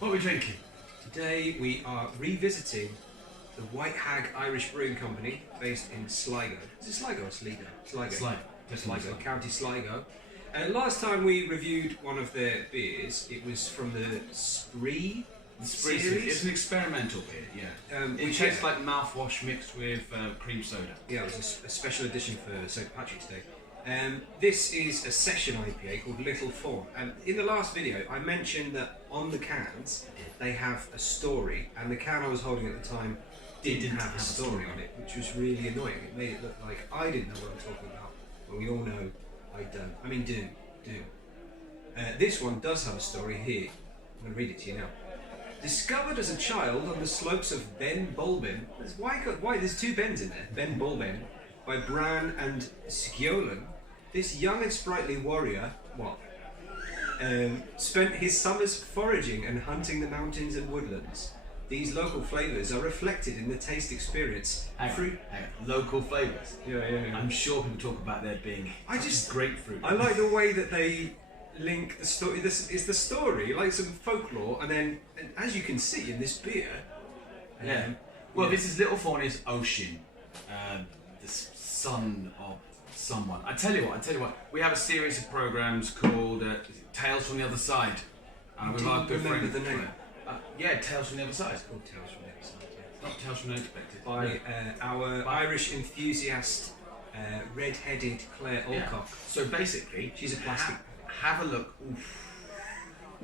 What are we drinking? Today we are revisiting the White Hag Irish Brewing Company, based in Sligo. Is it Sligo or Sligo? Sligo, County Sligo. Last time we reviewed one of their beers, it was from the Spree series. It's an experimental beer, yeah. It tastes like mouthwash mixed with cream soda. Yeah, it was a special edition for St. Patrick's Day. This is a session IPA called Little Fawn, and in the last video I mentioned that on the cans they have a story, and the can I was holding at the time didn't have a story on it, which was really annoying. It made it look like I didn't know what I'm talking about, but we all know I don't. I mean, do. This one does have a story here. I'm going to read it to you now. Discovered as a child on the slopes of Ben Bulben, there's two Bens in there, Ben Bulben, by Bran and Skjolen, this young and sprightly warrior, spent his summers foraging and hunting the mountains and woodlands. These local flavours are reflected in the taste experience. Local flavours? Yeah. I'm sure people talk about there being grapefruit. I like the way that they link the story. This is the story, like some folklore, and then, as you can see in this beer... This is Little Fawn is Oishín, the son of someone. I tell you what, we have a series of programmes called Tales from the Other Side. Do you remember the name? Tales from the Other Side. It's called Tales from the Other Side, yeah. Not Tales from the Unexpected. By our Irish enthusiast, red-headed Claire Alcock. So basically, she's a plastic. Have a look.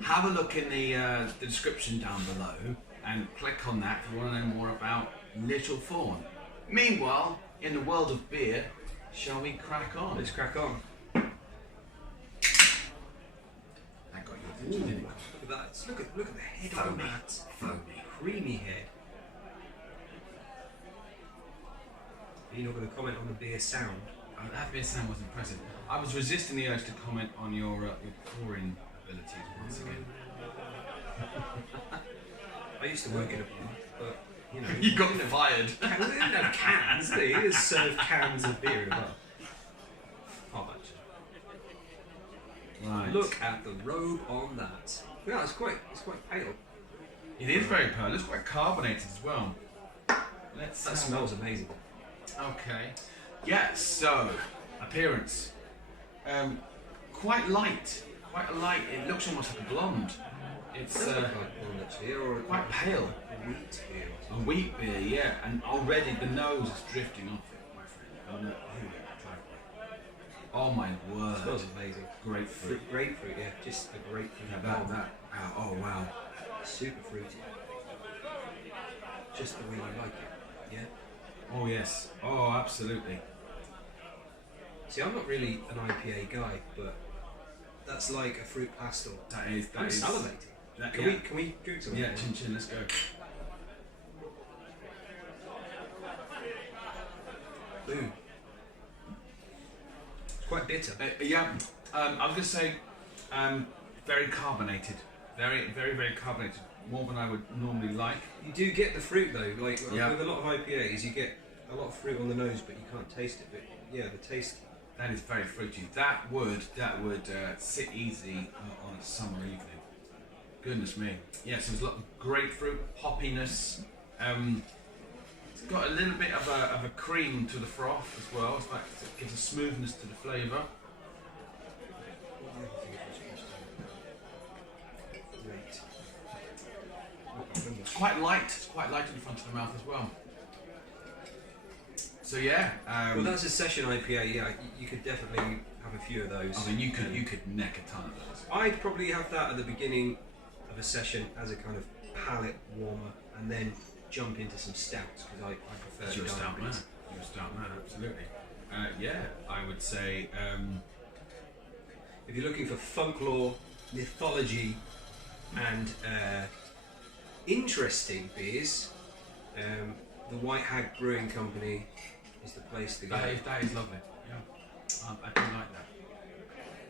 Have a look in the description down below and click on that if you want to know more about Little Fawn. Meanwhile, in the world of beer, shall we crack on? Let's crack on. That got your attention, didn't it? Look at that. Look at the head Foamy. on that. Foamy, creamy head. You're not going to comment on the beer sound? That beer sound was impressive. I was resisting the urge to comment on your pouring abilities once again. I used to work in a bar, but you know... You got fired. They didn't have cans, they just served cans of beer in a bar. Oh, right. Look at the robe on that. Yeah, it's quite pale. It is very pale. It's quite carbonated as well. That smells amazing. Okay. Yes. So appearance. Quite light. Quite a light. It looks almost like a blonde. It's quite pale. A wheat beer. A wheat beer, yeah. And already the nose is drifting off it, my friend. Oh my word. It smells amazing. Grapefruit. Grapefruit, yeah. Just a grapefruit. Yeah, oh wow. Super fruity. Just the way you like it. Yeah. Oh yes. Oh, absolutely. See, I'm not really an IPA guy, but that's like a fruit pastel. I'm salivating. Can we drink something? Yeah, chin, let's go. Boom. It's quite bitter. I was going to say, very carbonated. Very carbonated. More than I would normally like. You do get the fruit though, like with a lot of IPAs, you get a lot of fruit on the nose, but you can't taste it. But yeah, the taste. That is very fruity. That would sit easy on a summer evening. Goodness me. Yes, there's a lot of grapefruit, hoppiness. It's got a little bit of a cream to the froth as well. It's like it gives a smoothness to the flavour. It's quite light. It's quite light in the front of the mouth as well. So yeah. Well, that's a session IPA. Yeah, you could definitely have a few of those. I mean, you could neck a ton of those. I'd probably have that at the beginning of a session as a kind of palate warmer, and then jump into some stouts because I prefer. You're a stout man. You're a stout man, absolutely. I would say if you're looking for folklore, mythology, and interesting beers, the White Hag Brewing Company is the place to go. That is lovely. Yeah, I do like that.